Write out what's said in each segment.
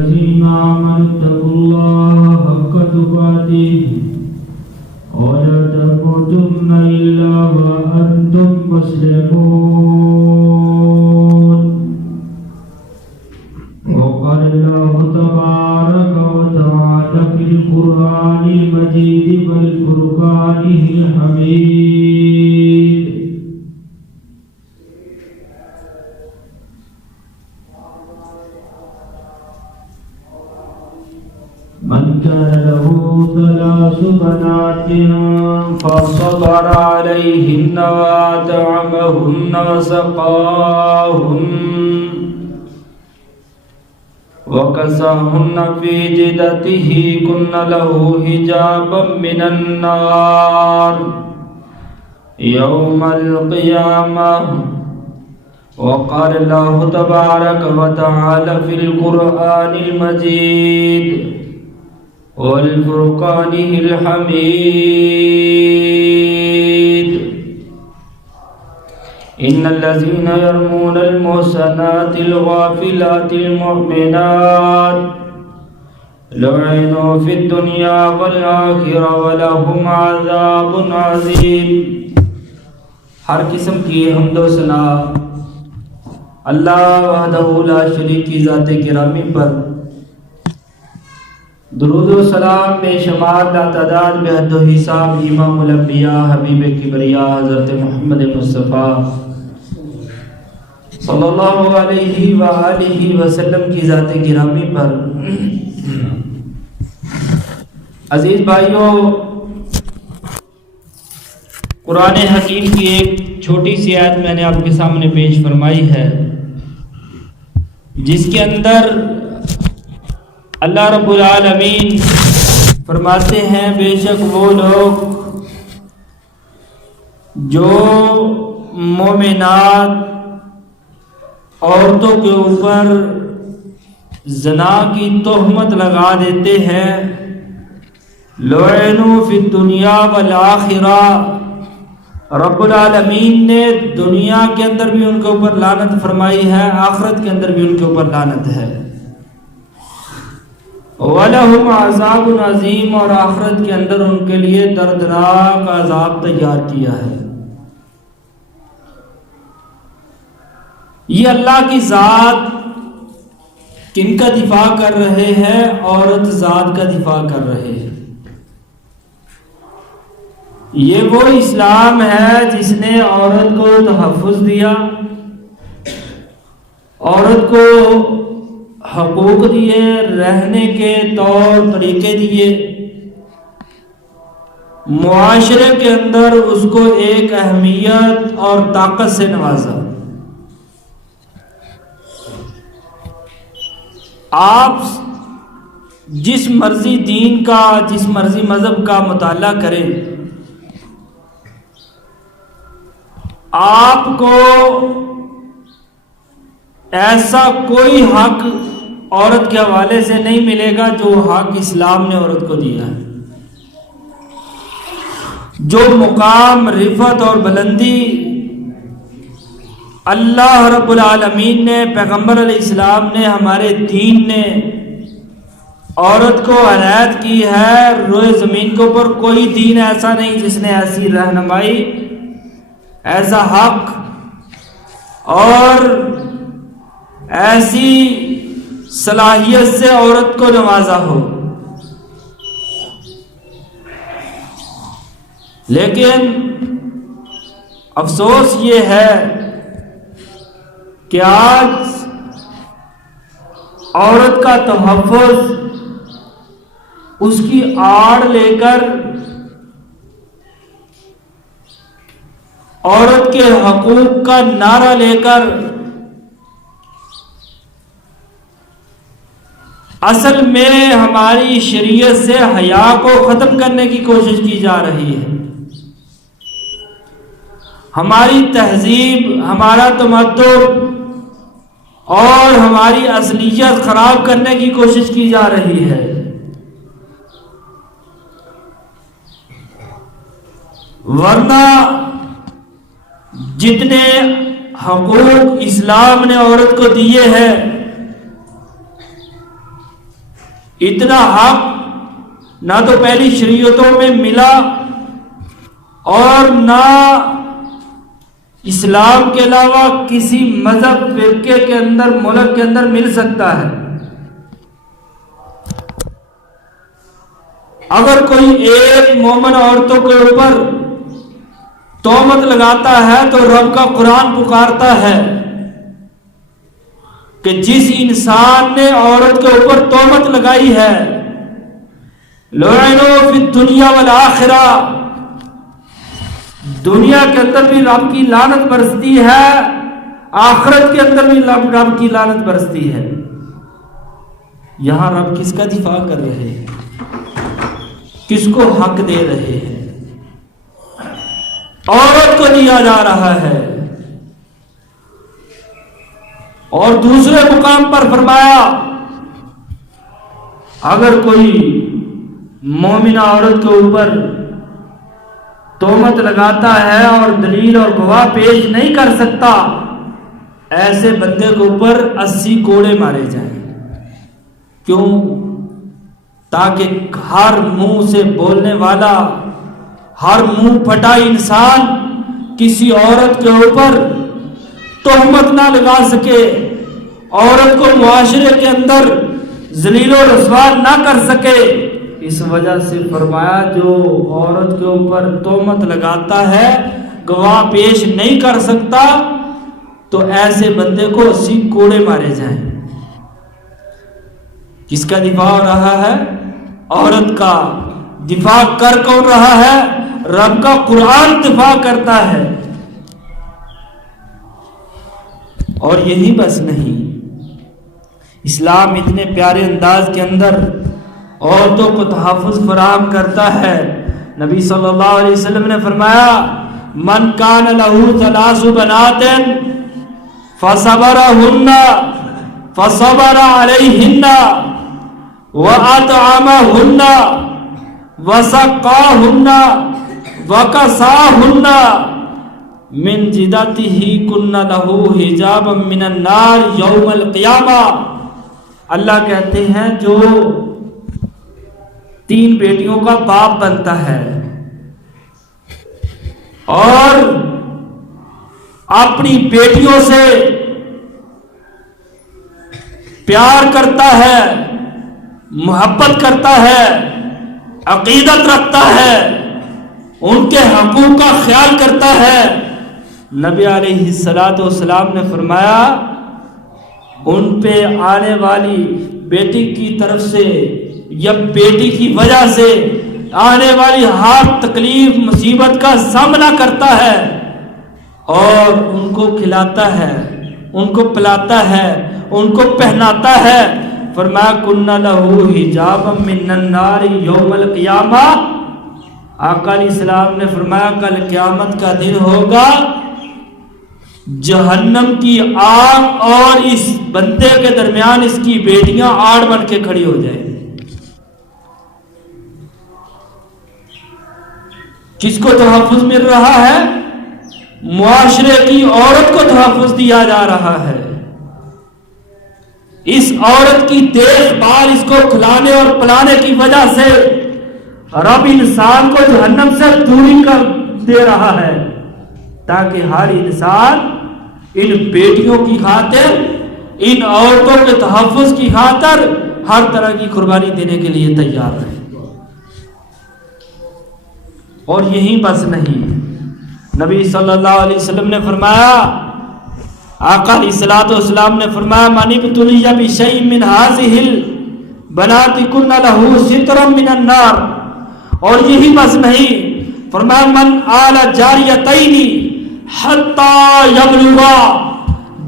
الذين آمنوا اتقوا الله حق تقاته ولا تموتن إلا وأنتم مسلمون. وقال الله تبارك وتعالى في القرآن المجيد والفرقان الحميد: من كان له 3 بنات فصبر عليهن وأطعمهن وسقاهن وكساهن في جدته كن له حجابا من النار يوم القيامة. وقال الله تبارك وتعالى في القرآن المجيد والفرقان الحميد: إن الذين يرمون المحصنات الغافلات المؤمنات لعنوا في الدنيا والآخرة ولهم عذاب عظيم. ہر قسم کی حمد و ثنا اللہ وحدہ لا شریک کی ذات گرامی پر، درود و سلام بے شمار لا تعداد بے حد و حساب امام الانبیاء حبیب کبریا حضرت محمد مصطفیٰ صلی اللہ علیہ وآلہ وسلم کی ذات گرامی پر. عزیز بھائیوں، قرآن حکیم کی ایک چھوٹی سی آیت میں نے آپ کے سامنے پیش فرمائی ہے، جس کے اندر اللہ رب العالمین فرماتے ہیں بے شک وہ لوگ جو مومنات عورتوں کے اوپر زنا کی تہمت لگا دیتے ہیں، لعنوا فی الدنیا والآخرہ، رب العالمین نے دنیا کے اندر بھی ان کے اوپر لعنت فرمائی ہے، آخرت کے اندر بھی ان کے اوپر لعنت ہے. وَلَهُمْ عَذَابٌ عَظِيمٌ، اور آخرت کے اندر ان کے لیے دردناک عذاب تیار کیا ہے. یہ اللہ کی ذات کن کا دفاع کر رہے ہیں؟ عورت ذات کا دفاع کر رہے ہیں. یہ وہ اسلام ہے جس نے عورت کو تحفظ دیا، عورت کو حقوق دیے، رہنے کے طور طریقے دیے، معاشرے کے اندر اس کو ایک اہمیت اور طاقت سے نوازا. آپ جس مرضی دین کا، جس مرضی مذہب کا مطالعہ کریں، آپ کو ایسا کوئی حق عورت کے حوالے سے نہیں ملے گا جو حق اسلام نے عورت کو دیا ہے. جو مقام، رفعت اور بلندی اللہ رب العالمین نے، پیغمبر علیہ السلام نے، ہمارے دین نے عورت کو عنایت کی ہے، روئے زمین کے اوپر کوئی دین ایسا نہیں جس نے ایسی رہنمائی، ایسا حق اور ایسی صلاحیت سے عورت کو نوازا ہو. لیکن افسوس یہ ہے کہ آج عورت کا تحفظ، اس کی آڑ لے کر، عورت کے حقوق کا نعرہ لے کر اصل میں ہماری شریعت سے حیا کو ختم کرنے کی کوشش کی جا رہی ہے. ہماری تہذیب، ہمارا تمدن اور ہماری اصلیت خراب کرنے کی کوشش کی جا رہی ہے. ورنہ جتنے حقوق اسلام نے عورت کو دیے ہیں اتنا حق نہ تو پہلی شریعتوں میں ملا اور نہ اسلام کے علاوہ کسی مذہب فرقے کے اندر ملک کے اندر مل سکتا ہے۔ اگر کوئی ایک مومن عورتوں کے اوپر تہمت لگاتا ہے تو رب کا قرآن پکارتا ہے کہ جس انسان نے عورت کے اوپر تہمت لگائی ہے لعنوا فی الدنیا والآخرہ، دنیا کے اندر بھی رب کی لعنت برستی ہے، آخرت کے اندر بھی رب کی لعنت برستی ہے۔ یہاں رب کس کا دفاع کر رہے ہیں؟ کس کو حق دے رہے ہیں؟ عورت کو دیا جا رہا ہے۔ اور دوسرے مقام پر فرمایا اگر کوئی مومنہ عورت کے اوپر تہمت لگاتا ہے اور دلیل اور گواہ پیش نہیں کر سکتا، ایسے بندے کے اوپر 80 کوڑے مارے جائیں۔ کیوں؟ تاکہ ہر منہ سے بولنے والا، ہر منہ پھٹا انسان کسی عورت کے اوپر تہمت نہ لگا سکے، عورت کو معاشرے کے اندر ذلیل و رسوا نہ کر سکے۔ اس وجہ سے فرمایا جو عورت کے اوپر تہمت لگاتا ہے، گواہ پیش نہیں کر سکتا، تو ایسے بندے کو 80 کوڑے مارے جائیں۔ کس کا دفاع ہو رہا ہے؟ عورت کا۔ دفاع کر کون رہا ہے؟ رب کا قرآن دفاع کرتا ہے۔ اور یہی بس نہیں، اسلام اتنے پیارے انداز کے اندر عورتوں کو تحفظ فراہم کرتا ہے۔ نبی صلی اللہ علیہ وسلم نے فرمایا من کان لہ ثلاث بنات فصبر علیہن وأطعمهن وسقاهن وكساهن من جدته كن له حجابا من النار یوم القیامہ۔ اللہ کہتے ہیں جو 3 بیٹیوں کا باپ بنتا ہے اور اپنی بیٹیوں سے پیار کرتا ہے، محبت کرتا ہے، عقیدت رکھتا ہے، ان کے حقوق کا خیال کرتا ہے، نبی علیہ الصلوۃ والسلام نے فرمایا ان پہ آنے والی بیٹی کی طرف سے یا بیٹی کی وجہ سے آنے والی ہر تکلیف مصیبت کا سامنا کرتا ہے اور ان کو کھلاتا ہے، ان کو پلاتا ہے، ان کو پہناتا ہے۔ فرمایا کن لہ حجابا من النار یوم القیامہ۔ آقا علیہ السلام نے فرمایا کل قیامت کا دن ہوگا، جہنم کی آگ اور اس بندے کے درمیان اس کی بیٹیاں آڑ بن کے کھڑی ہو جائیں۔ کس کو تحفظ مل رہا ہے؟ معاشرے کی عورت کو تحفظ دیا جا رہا ہے۔ اس عورت کی دیکھ بھال، اس کو کھلانے اور پلانے کی وجہ سے رب انسان کو جہنم سے دوری کر دے رہا ہے، تاکہ ہر انسان ان بیٹیوں کی خاطر، ان عورتوں کے تحفظ کی خاطر ہر طرح کی قربانی دینے کے لیے تیار ہے۔ اور یہی بس نہیں، نبی صلی اللہ علیہ وسلم نے فرمایا، آقا علیہ الصلوۃ والسلام نے فرمایا من ابتلی بشیء من هذه البنات کن لہ سترا من النار۔ اور یہی بس نہیں، فرمایا من آل جاریتین حتی یبلغا،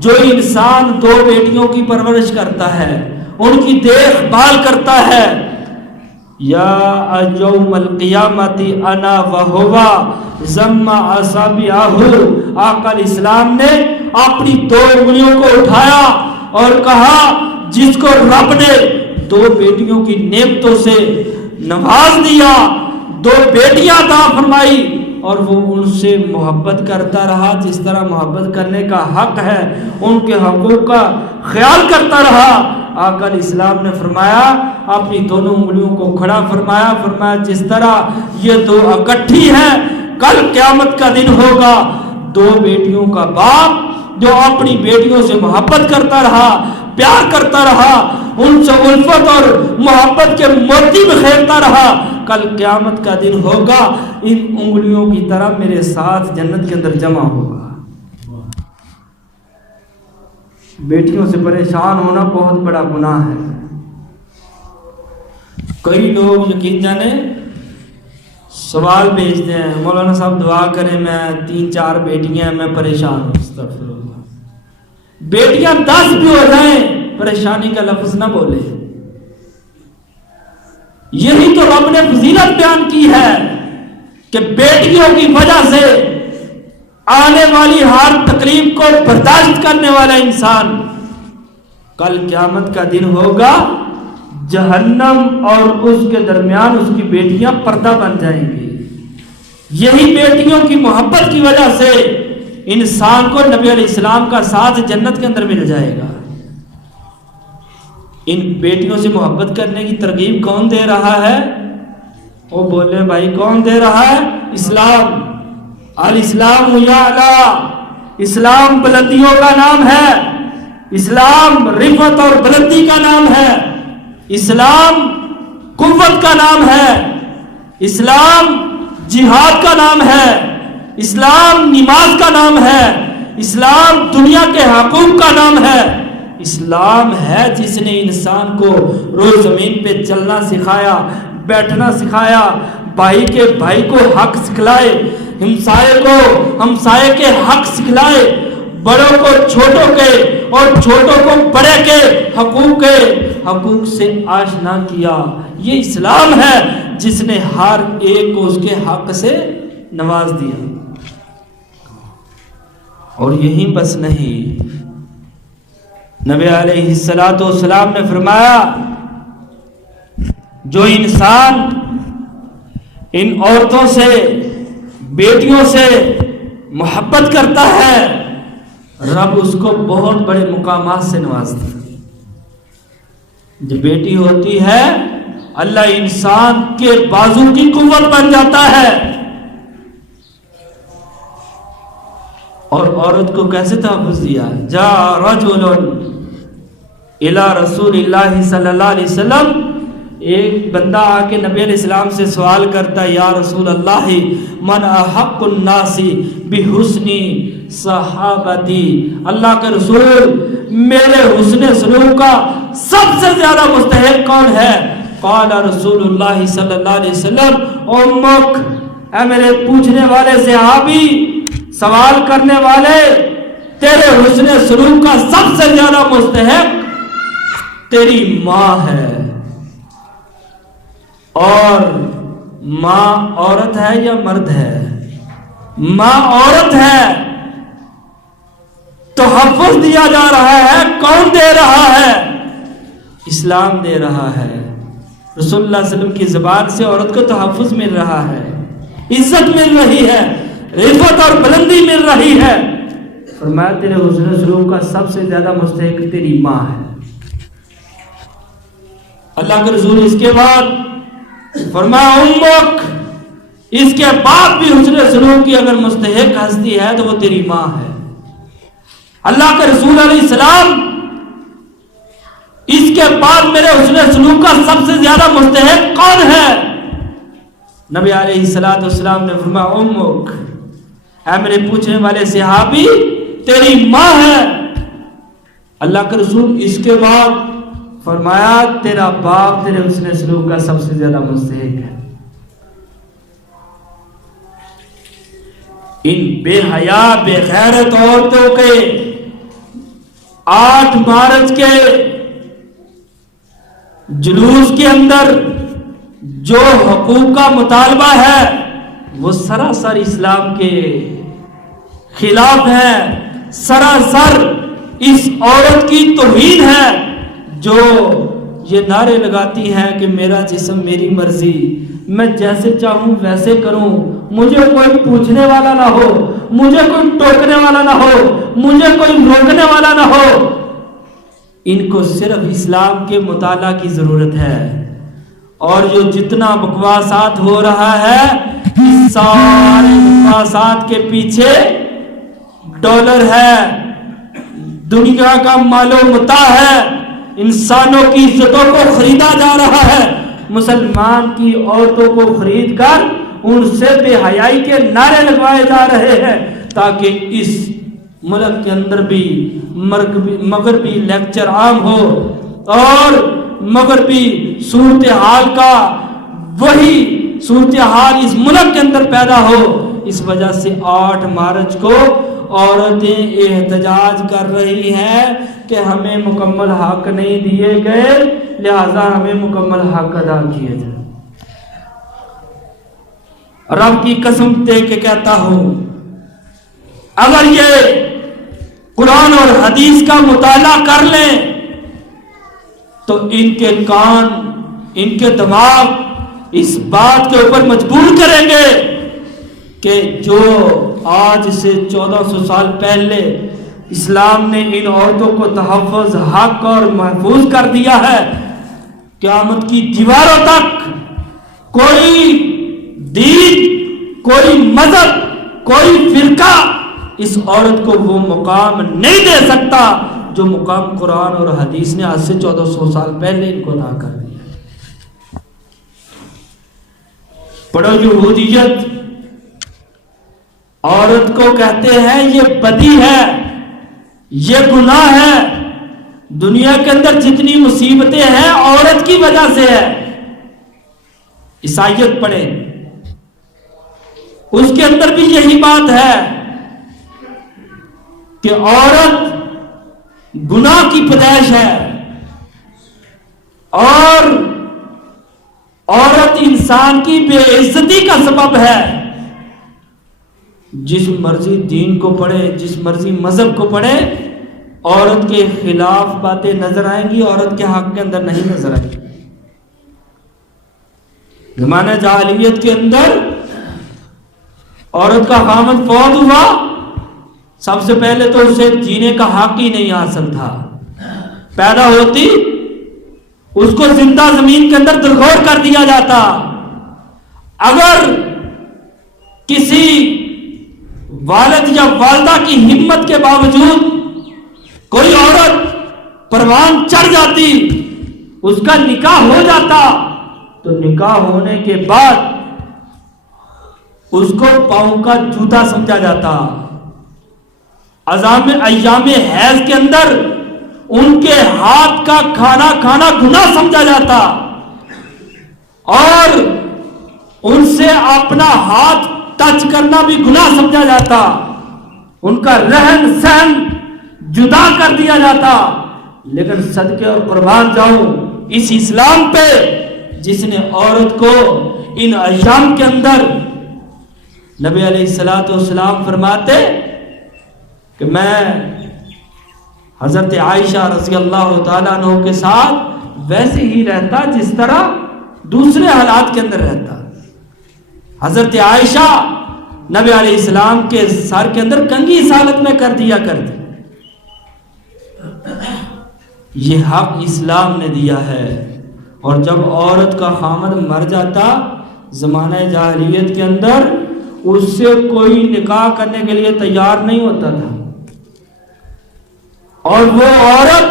جو انسان 2 بیٹیوں کی پرورش کرتا ہے، ان کی دیکھ بھال کرتا ہے، یا یوم القیامت انا وہوا ضم اصابعہ۔ آقا علیہ السلام نے اپنی 2 انگلیوں کو اٹھایا اور کہا جس کو رب نے 2 بیٹیوں کی نعمتوں سے نواز دیا، 2 بیٹیاں عطا فرمائی، اور وہ ان سے محبت کرتا رہا جس طرح محبت کرنے کا حق ہے، ان کے حقوق کا خیال کرتا رہا۔ آقا علیہ السلام نے فرمایا، اپنی دونوں انگلیوں کو کھڑا فرمایا، فرمایا جس طرح یہ دو اکٹھی ہیں، کل قیامت کا دن ہوگا، دو بیٹیوں کا باپ جو اپنی بیٹیوں سے محبت کرتا رہا، پیار کرتا رہا، ان سے الفت اور محبت کے موتی بکھیرتا رہا، کل قیامت کا دن ہوگا، ان انگلیوں کی طرح میرے ساتھ جنت کے اندر جمع ہوگا۔ بیٹیوں سے پریشان ہونا بہت بڑا گناہ ہے۔ کئی لوگ یقین جانے سوال بھیجتے ہیں، مولانا صاحب دعا کریں، میں 3-4 بیٹیاں ہیں، میں پریشان ہوں۔ استغفر اللہ، بیٹیاں 10 بھی ہو جائیں پریشانی کا لفظ نہ بولے۔ یہی تو رب نے فضیلت بیان کی ہے کہ بیٹیوں کی وجہ سے آنے والی ہر تکلیف کو برداشت کرنے والا انسان کل قیامت کا دن ہوگا، جہنم اور اس کے درمیان اس کی بیٹیاں پردہ بن جائیں گی۔ یہی بیٹیوں کی محبت کی وجہ سے انسان کو نبی علیہ السلام کا ساتھ جنت کے اندر مل جائے گا۔ ان بیٹیوں سے محبت کرنے کی ترغیب کون دے رہا ہے؟ وہ بولے بھائی کون دے رہا ہے؟ اسلام۔ الاسلام یعلا، اسلام بلندیوں کا نام ہے، اسلام رفعت اور بلندی کا نام ہے، اسلام قوت کا نام ہے، اسلام جہاد کا نام ہے، اسلام نماز کا نام ہے، اسلام دنیا کے حقوق کا نام ہے۔ اسلام ہے جس نے انسان کو روز زمین پہ چلنا سکھایا، بیٹھنا سکھایا، بھائی کے بھائی کو حق سکھلائے، ہمسائے کو ہمسائے کے حق سکھلائے، بڑوں کو چھوٹوں کے اور چھوٹوں کو بڑے کے حقوق سے آشنا کیا۔ یہ اسلام ہے جس نے ہر ایک کو اس کے حق سے نواز دیا۔ اور یہی بس نہیں، نبی علیہ السلام نے فرمایا جو انسان ان عورتوں سے بیٹیوں سے محبت کرتا ہے رب اس کو بہت بڑے مقامات سے نوازتا ہے۔ جو بیٹی ہوتی ہے اللہ انسان کے بازو کی قوت بن جاتا ہے۔ اور عورت کو کیسے تحفظ دیا؟ جا رجل الی رسول اللہ صلی اللہ علیہ وسلم، ایک بندہ آ کے نبی علیہ السلام سے سوال کرتا ہے، یا رسول اللہ من احق الناس بحسن صحابتی، اللہ کے رسول میرے حسن سلوک کا سب سے زیادہ مستحق کون ہے؟ قال رسول اللہ صلی اللہ علیہ وسلم امک، اے میرے پوچھنے والے صحابی، سوال کرنے والے، تیرے حسن سلوک کا سب سے زیادہ مستحق تیری ماں ہے۔ اور ماں عورت ہے یا مرد ہے؟ ماں عورت ہے۔ تحفظ دیا جا رہا ہے، کون دے رہا ہے؟ اسلام دے رہا ہے۔ رسول اللہ علیہ وسلم کی زبان سے عورت کو تحفظ مل رہا ہے، عزت مل رہی ہے، رفعت اور بلندی مل رہی ہے۔ فرمایا تیرے حسن سلوک کا سب سے زیادہ مستحق تیری ماں ہے۔ اللہ کے رسول اس کے بعد فرمایا امک، اس کے بعد بھی حسن سلوک کی اگر مستحق ہستی ہے تو وہ تیری ماں ہے۔ اللہ کے رسول علیہ السلام اس کے بعد میرے حسن سلوک کا سب سے زیادہ مستحق کون ہے؟ نبی علیہ السلام نے فرمایا امک، اے میرے پوچھنے والے صحابی تیری ماں ہے۔ اللہ کے رسول اس کے بعد فرمایا تیرا باپ تیرے حسن سلوک کا سب سے زیادہ مستحق ہے۔ ان بے حیا بے غیرت عورتوں کے 8 مارچ کے جلوس کے اندر جو حقوق کا مطالبہ ہے وہ سراسر اسلام کے خلاف ہے، سراسر اس عورت کی توہین ہے جو یہ نعرے لگاتی ہیں کہ میرا جسم میری مرضی، میں جیسے چاہوں ویسے کروں، مجھے کوئی پوچھنے والا نہ ہو، مجھے کوئی ٹوکنے والا نہ ہو، مجھے کوئی روکنے والا نہ ہو، ان کو صرف اسلام کے مطالعہ کی ضرورت ہے۔ اور جو جتنا بکواسات ہو رہا ہے، اس سارے بکواسات کے پیچھے ڈالر ہے، دنیا کا مال و متاع ہے، انسانوں کی عزتوں کو خریدا جا رہا ہے، مسلمان کی عورتوں کو خرید کر ان سے بے حیائی کے نعرے لگوائے جا رہے ہیں تاکہ اس ملک کے اندر بھی مغربی لیکچر عام ہو اور مغربی صورتحال کا وہی صورتحال اس ملک کے اندر پیدا ہو۔ اس وجہ سے 8 مارچ کو عورتیں احتجاج کر رہی ہیں کہ ہمیں مکمل حق نہیں دیے گئے، لہذا ہمیں مکمل حق ادا کیے جائے۔ رب کی قسم دے کے کہتا ہوں، اگر یہ قرآن اور حدیث کا مطالعہ کر لیں تو ان کے کان، ان کے دماغ اس بات کے اوپر مجبور کریں گے کہ جو آج سے 1400 سال پہلے اسلام نے ان عورتوں کو تحفظ، حق اور محفوظ کر دیا ہے، قیامت کی دیواروں تک کوئی دین، کوئی مذہب، کوئی فرقہ اس عورت کو وہ مقام نہیں دے سکتا جو مقام قرآن اور حدیث نے آج سے 1400 سال پہلے ان کو عطا کر دیا۔ پڑھو، یہودیت عورت کو کہتے ہیں یہ بدی ہے، یہ گناہ ہے، دنیا کے اندر جتنی مصیبتیں ہیں عورت کی وجہ سے ہے۔ عیسائیت پڑھے، اس کے اندر بھی یہی بات ہے کہ عورت گناہ کی پیدائش ہے اور عورت انسان کی بے عزتی کا سبب ہے۔ جس مرضی دین کو پڑھے، جس مرضی مذہب کو پڑھے، عورت کے خلاف باتیں نظر آئیں گی، عورت کے حق کے اندر نہیں نظر آئیں گی۔ زمانہ جاہلیت کے اندر عورت کا خامد فوت ہوا، سب سے پہلے تو اسے جینے کا حق ہی نہیں حاصل تھا، پیدا ہوتی اس کو زندہ زمین کے اندر دلگور کر دیا جاتا۔ اگر کسی والد یا والدہ کی ہمت کے باوجود کوئی عورت پروان چڑھ جاتی، اس کا نکاح ہو جاتا، تو نکاح ہونے کے بعد اس کو پاؤں کا جوتا سمجھا جاتا۔ ایام حیض کے اندر ان کے ہاتھ کا کھانا کھانا گناہ سمجھا جاتا اور ان سے اپنا ہاتھ ٹچ کرنا بھی گناہ سمجھا جاتا، ان کا رہن سہن جدا کر دیا جاتا۔ لیکن صدقے اور قربان جاؤں اس اسلام پہ جس نے عورت کو ان ایام کے اندر، نبی علیہ الصلوۃ والسلام فرماتے کہ میں حضرت عائشہ رضی اللہ تعالیٰ عنہ کے ساتھ ویسے ہی رہتا جس طرح دوسرے حالات کے اندر رہتا۔ حضرت عائشہ نبی علیہ السلام کے سر کے اندر کنگھی اس حالت میں کر دیا کرتی۔ یہ حق اسلام نے دیا ہے۔ اور جب عورت کا خامد مر جاتا زمانہ جاہلیت کے اندر، اس سے کوئی نکاح کرنے کے لیے تیار نہیں ہوتا تھا، اور وہ عورت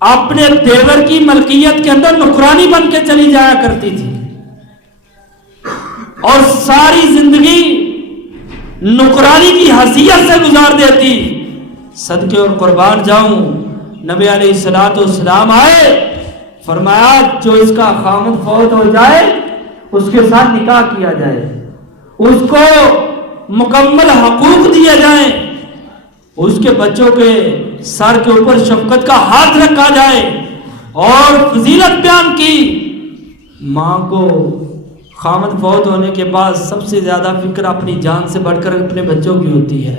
اپنے دیور کی ملکیت کے اندر نوکرانی بن کے چلی جایا کرتی تھی اور ساری زندگی نوکرانی کی حیثیت سے گزار دیتی۔ صدقے اور قربان جاؤں، نبی علیہ الصلوۃ والسلام آئے، فرمایا جو اس کا خامد فوت ہو جائے اس کے ساتھ نکاح کیا جائے، اس کو مکمل حقوق دیے جائیں، اس کے بچوں کے سر کے اوپر شفقت کا ہاتھ رکھا جائے، اور فضیلت بیان کی۔ ماں کو خامد فوت ہونے کے بعد سب سے زیادہ فکر اپنی جان سے بڑھ کر اپنے بچوں کی ہوتی ہے،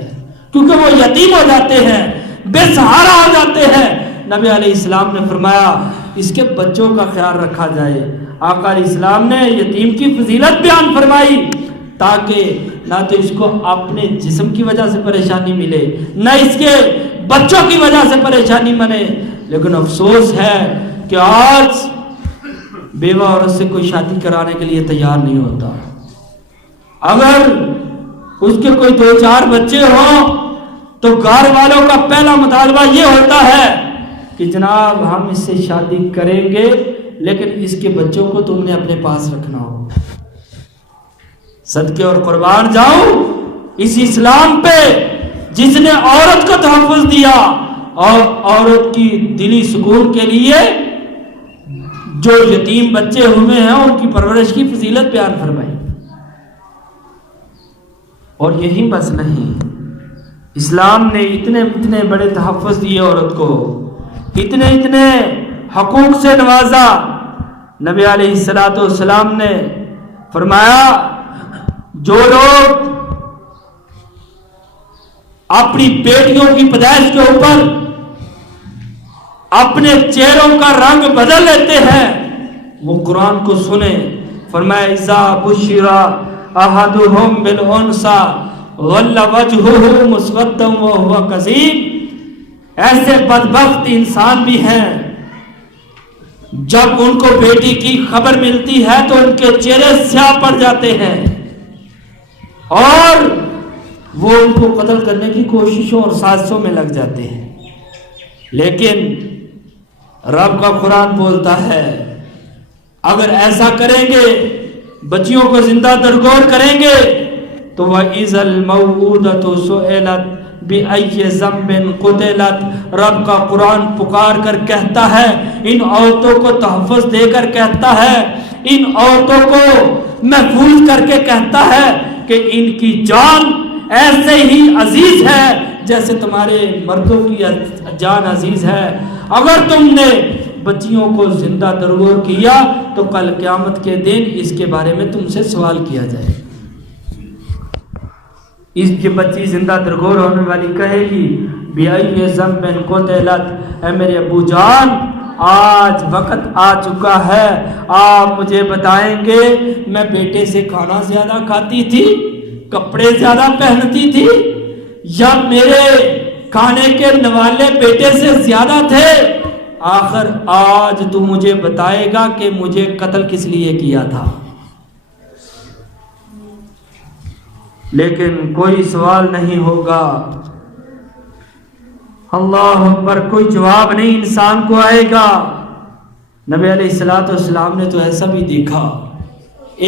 کیونکہ وہ یتیم ہو جاتے ہیں، بے سہارا ہو جاتے ہیں۔ نبی علیہ السلام نے فرمایا اس کے بچوں کا خیال رکھا جائے۔ آقا علیہ السلام نے یتیم کی فضیلت بیان فرمائی تاکہ نہ تو اس کو اپنے جسم کی وجہ سے پریشانی ملے، نہ اس کے بچوں کی وجہ سے پریشانی بنے۔ لیکن افسوس ہے کہ آج بیوہ عورت سے کوئی شادی کرانے کے لیے تیار نہیں ہوتا۔ اگر اس کے کوئی 2-4 بچے ہوں تو گھر والوں کا پہلا مطالبہ یہ ہوتا ہے کہ جناب ہم اس سے شادی کریں گے لیکن اس کے بچوں کو تم نے اپنے پاس رکھنا ہو۔ صدقے اور قربان جاؤں اس اسلام پہ جس نے عورت کو تحفظ دیا اور عورت کی دلی سکون کے لیے جو یتیم بچے ہوئے ہیں ان کی پرورش کی فضیلت بیان فرمائی۔ اور یہی بس نہیں، اسلام نے اتنے بڑے تحفظ دیے عورت کو، اتنے حقوق سے نوازا۔ نبی علیہ الصلوۃ والسلام نے فرمایا جو لوگ اپنی بیٹیوں کی پیدائش کے اوپر اپنے چہروں کا رنگ بدل لیتے ہیں وہ قرآن کو سنیں۔ فرمایا اذا بشر احدهم بالانثى ظل وجهه مسودا وهو كظيم، ایسے بدبخت انسان بھی ہیں جب ان کو بیٹی کی خبر ملتی ہے تو ان کے چہرے سیاہ پڑ جاتے ہیں اور وہ ان کو قتل کرنے کی کوششوں اور سازشوں میں لگ جاتے ہیں۔ لیکن رب کا قرآن بولتا ہے اگر ایسا کریں گے، بچیوں کو زندہ درگور کریں گے تو وَإِذَا الْمَوْءُودَةُ سُئِلَتْ بِأَيِّ ذَنبٍ قُتِلَتْ، رب کا قرآن پکار کر کہتا ہے، ان عورتوں کو تحفظ دے کر کہتا ہے، ان عورتوں کو محفوظ کر کے کہتا ہے کہ ان کی جان ایسے ہی عزیز ہے جیسے تمہارے مردوں کی جان عزیز ہے۔ اگر تم نے بچیوں کو زندہ درگور کیا تو کل قیامت کے دن اس کے بارے میں تم سے سوال کیا جائے۔ اس کی بچی زندہ درگور ہونے والی کہے گی بِأَيِّ ذَنبٍ قُتِلَتْ، اے میرے ابو جان آج وقت آ چکا ہے، آپ مجھے بتائیں گے میں بیٹے سے کھانا زیادہ کھاتی تھی، کپڑے زیادہ پہنتی تھی، یا میرے کھانے کے نوالے بیٹے سے زیادہ تھے؟ آخر آج تو مجھے بتائے گا کہ مجھے قتل کس لیے کیا تھا۔ لیکن کوئی سوال نہیں ہوگا، اللہ اکبر، کوئی جواب نہیں انسان کو آئے گا۔ نبی علیہ الصلوۃ والسلام نے تو ایسا بھی دیکھا،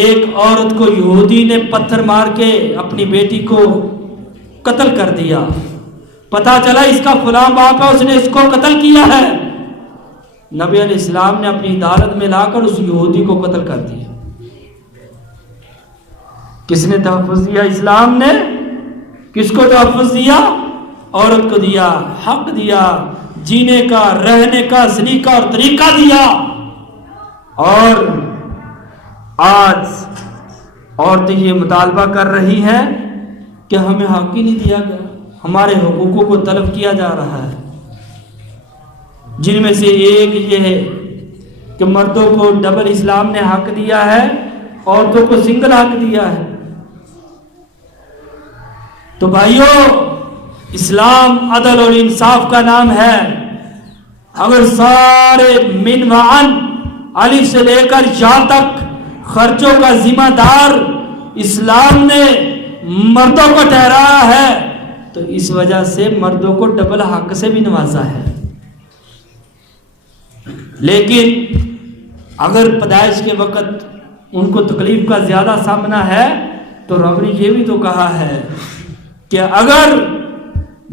ایک عورت کو یہودی نے پتھر مار کے اپنی بیٹی کو قتل کر دیا، پتہ چلا اس کا فلاں باپ ہے، اس نے اس کو قتل کیا ہے۔ نبی علیہ السلام نے اپنی عدالت میں لا کر اس یہودی کو قتل کر دیا۔ کس نے تحفظ دیا؟ اسلام نے کس کو تحفظ دیا؟ عورت کو دیا، حق دیا، جینے کا، رہنے کا سلیقہ اور طریقہ دیا۔ اور آج عورتیں یہ مطالبہ کر رہی ہیں کہ ہمیں حق ہی نہیں دیا گیا، ہمارے حقوقوں کو طلب کیا جا رہا ہے، جن میں سے ایک یہ ہے کہ مردوں کو ڈبل اسلام نے حق دیا ہے، عورتوں کو سنگل حق دیا ہے۔ تو بھائیو، اسلام عدل اور انصاف کا نام ہے۔ اگر سارے من و عن الف سے لے کر یا تک خرچوں کا ذمہ دار اسلام نے مردوں کو ٹھہرایا ہے تو اس وجہ سے مردوں کو ڈبل حق سے بھی نوازا ہے۔ لیکن اگر پیدائش کے وقت ان کو تکلیف کا زیادہ سامنا ہے تو رب نے یہ بھی تو کہا ہے کہ اگر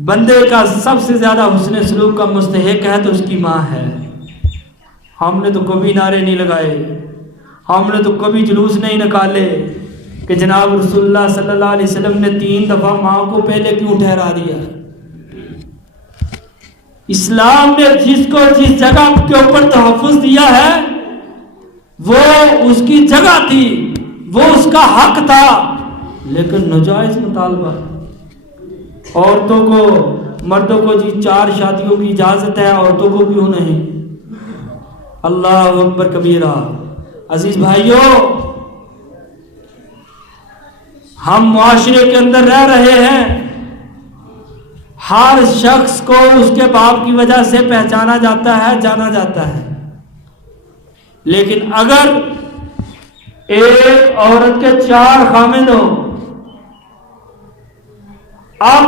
بندے کا سب سے زیادہ حسن سلوک کا مستحق ہے تو اس کی ماں ہے۔ ہم نے تو کبھی نعرے نہیں لگائے، ہم نے تو کبھی جلوس نہیں نکالے کہ جناب رسول اللہ صلی اللہ علیہ وسلم نے 3 دفعہ ماں کو پہلے کیوں ٹھہرا دیا۔ اسلام نے جس کو جس جگہ کے اوپر تحفظ دیا ہے وہ اس کی جگہ تھی، وہ اس کا حق تھا، لیکن ناجائز مطالبہ عورتوں کو، مردوں کو جی 4 شادیوں کی اجازت ہے، عورتوں کو کیوں نہیں؟ اللہ اکبر کبیرہ۔ عزیز بھائیوں، ہم معاشرے کے اندر رہ رہے ہیں، ہر شخص کو اس کے باپ کی وجہ سے پہچانا جاتا ہے، جانا جاتا ہے، لیکن اگر ایک عورت کے 4 خامد ہوں، اب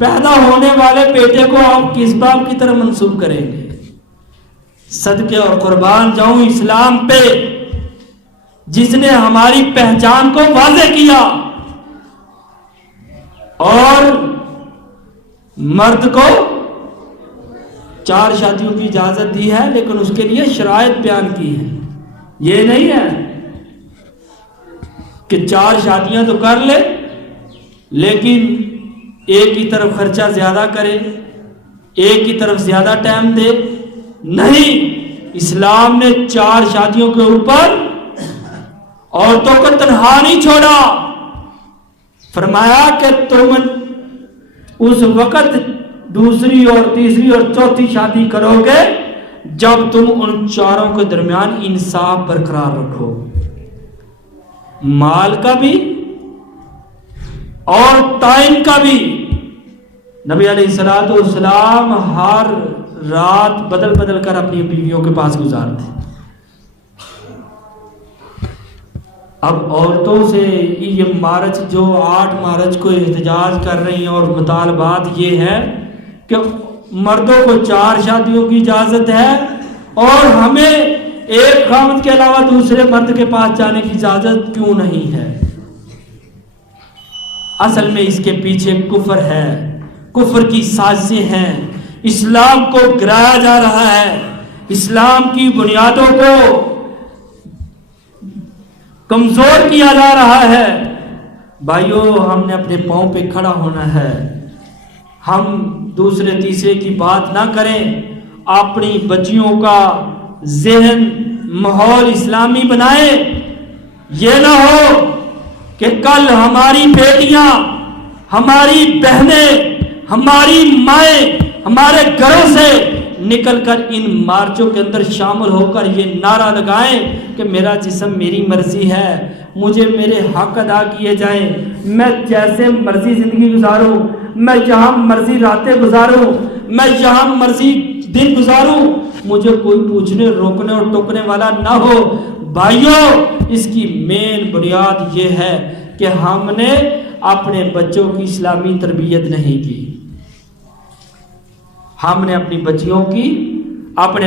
پیدا ہونے والے بیٹے کو آپ کس باپ کی طرح منسوب کریں گے؟ صدقے اور قربان جاؤں اسلام پہ، جس نے ہماری پہچان کو واضح کیا اور مرد کو 4 شادیوں کی اجازت دی ہے، لیکن اس کے لیے شرائط بیان کی ہے۔ یہ نہیں ہے کہ 4 شادیاں تو کر لے لیکن ایک کی طرف خرچہ زیادہ کرے، ایک کی طرف زیادہ ٹائم دے۔ نہیں، اسلام نے 4 شادیوں کے اوپر عورتوں کو تنہا نہیں چھوڑا، فرمایا کہ تم اس وقت دوسری اور تیسری اور چوتھی شادی کرو گے جب تم ان 4 کے درمیان انصاف برقرار رکھو، مال کا بھی اور ٹائم کا بھی۔ نبی علیہ الصلوۃ والسلام ہر رات بدل بدل کر اپنی بیویوں کے پاس گزارتے۔ اب عورتوں سے یہ مارچ جو 8 مارچ کو احتجاج کر رہی ہیں اور مطالبات یہ ہے کہ مردوں کو 4 شادیوں کی اجازت ہے اور ہمیں ایک خامد کے علاوہ دوسرے مرد کے پاس جانے کی اجازت کیوں نہیں ہے؟ اصل میں اس کے پیچھے کفر ہے، کفر کی سازشیں ہیں، اسلام کو گرایا جا رہا ہے، اسلام کی بنیادوں کو کمزور کیا جا رہا ہے۔ بھائیو، ہم نے اپنے پاؤں پہ کھڑا ہونا ہے، ہم دوسرے تیسرے کی بات نہ کریں، اپنی بچیوں کا ذہن ماحول اسلامی بنائیں۔ یہ نہ ہو کہ کل ہماری بیٹیاں، ہماری بہنیں، ہماری مائیں ہمارے گھروں سے نکل کر ان مارچوں کے اندر شامل ہو کر یہ نعرہ لگائیں کہ میرا جسم میری مرضی ہے، مجھے میرے حق ادا کیے جائیں، میں جیسے مرضی زندگی گزاروں، میں جہاں مرضی راتیں گزاروں، میں جہاں مرضی دن گزاروں، مجھے کوئی پوچھنے روکنے اور ٹوکنے والا نہ ہو۔ بھائیوں، اس کی مین بنیاد یہ ہے کہ ہم نے اپنے بچوں کی اسلامی تربیت نہیں کی، ہم نے اپنے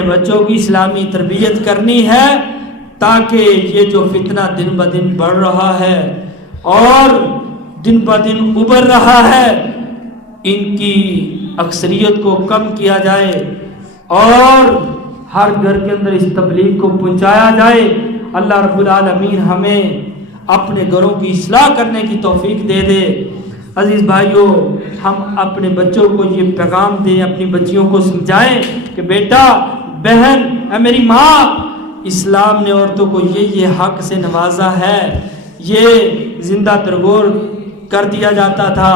بچوں کی اسلامی تربیت کرنی ہے، تاکہ یہ جو فتنہ دن بدن بڑھ رہا ہے اور دن بدن ابھر رہا ہے، ان کی اکثریت کو کم کیا جائے اور ہر گھر کے اندر اس تبلیغ کو پہنچایا جائے۔ اللہ رب العالمین ہمیں اپنے گھروں کی اصلاح کرنے کی توفیق دے دے۔ عزیز بھائیوں، ہم اپنے بچوں کو یہ پیغام دیں، اپنی بچیوں کو سمجھائیں کہ بیٹا، بہن، اے میری ماں، اسلام نے عورتوں کو یہ حق سے نوازا ہے، یہ زندہ ترگور کر دیا جاتا تھا،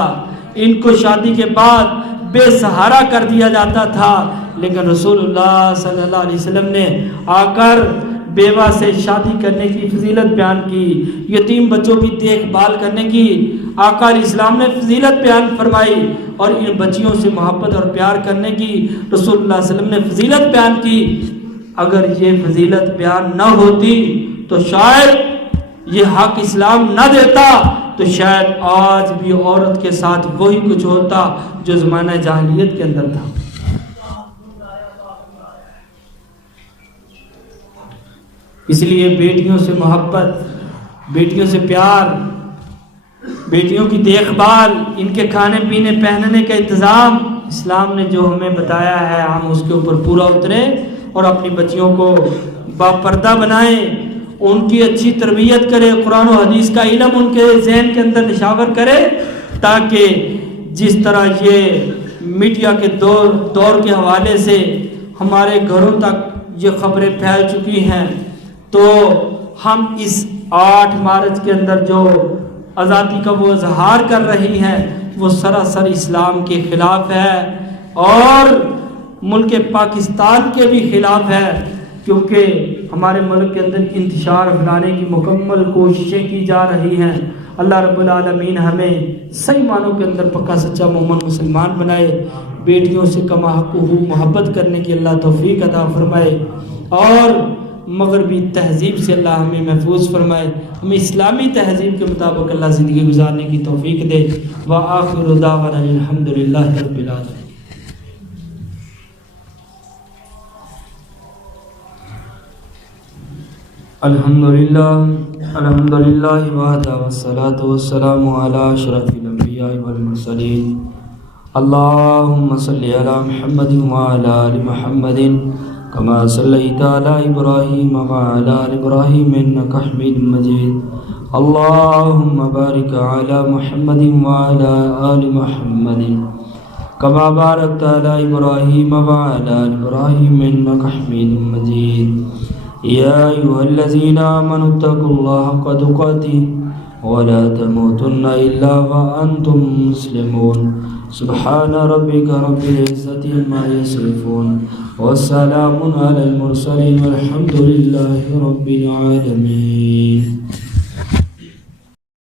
ان کو شادی کے بعد بے سہارا کر دیا جاتا تھا، لیکن رسول اللہ صلی اللہ علیہ وسلم نے آ کر بیوہ سے شادی کرنے کی فضیلت بیان کی، یتیم بچوں کی دیکھ بھال کرنے کی آقا علیہ السلام نے فضیلت بیان فرمائی، اور ان بچیوں سے محبت اور پیار کرنے کی رسول اللہ صلی اللہ علیہ وسلم نے فضیلت بیان کی۔ اگر یہ فضیلت بیان نہ ہوتی تو شاید یہ حق اسلام نہ دیتا، تو شاید آج بھی عورت کے ساتھ وہی کچھ ہوتا جو زمانہ جاہلیت کے اندر تھا۔ اس لیے بیٹیوں سے محبت، بیٹیوں سے پیار، بیٹیوں کی دیکھ بھال، ان کے کھانے پینے پہننے کا انتظام اسلام نے جو ہمیں بتایا ہے، ہم اس کے اوپر پورا اتریں اور اپنی بچیوں کو باپردہ بنائیں، ان کی اچھی تربیت کرے، قرآن و حدیث کا علم ان کے ذہن کے اندر نشاور کرے، تاکہ جس طرح یہ میڈیا کے دور کے حوالے سے ہمارے گھروں تک یہ خبریں پھیل چکی ہیں، تو ہم اس 8 مارچ کے اندر جو آزادی کا وہ اظہار کر رہی ہیں، وہ سراسر اسلام کے خلاف ہے اور ملک پاکستان کے بھی خلاف ہے۔ کیونکہ ہمارے ملک کے اندر انتشار پھیلانے کی مکمل کوششیں کی جا رہی ہیں۔ اللہ رب العالمین ہمیں صحیح معنوں کے اندر پکا سچا مومن مسلمان بنائے، بیٹیوں سے کما حق محبت کرنے کی اللہ توفیق عطا فرمائے، اور مغربی تہذیب سے اللہ ہمیں محفوظ فرمائے، ہمیں اسلامی تہذیب کے مطابق اللہ زندگی گزارنے کی توفیق دے۔ وآخر دعوانا الحمدللہ رب العالمین۔ الحمدللہ وحدہ والصلاة والسلام علی اشرف الانبیاء والمرسلین۔ اللہم صلی علی محمد وعلی آل محمد کما صلیت علی ابراہیم وعلی آل ابراہیم انک حمید مجید۔ اللہم بارک علی محمد وعلی آل محمد کما بارکت علی ابراہیم وعلی آل ابراہیم انک حمید مجید۔ یا ایھا الذین آمنوا اتقوا اللہ حق تقاته ولا تموتن الا وانتم مسلمون۔ سبحان ربک رب العزة عما یصفون والسلام علی المرسلین والحمد للہ رب العالمین۔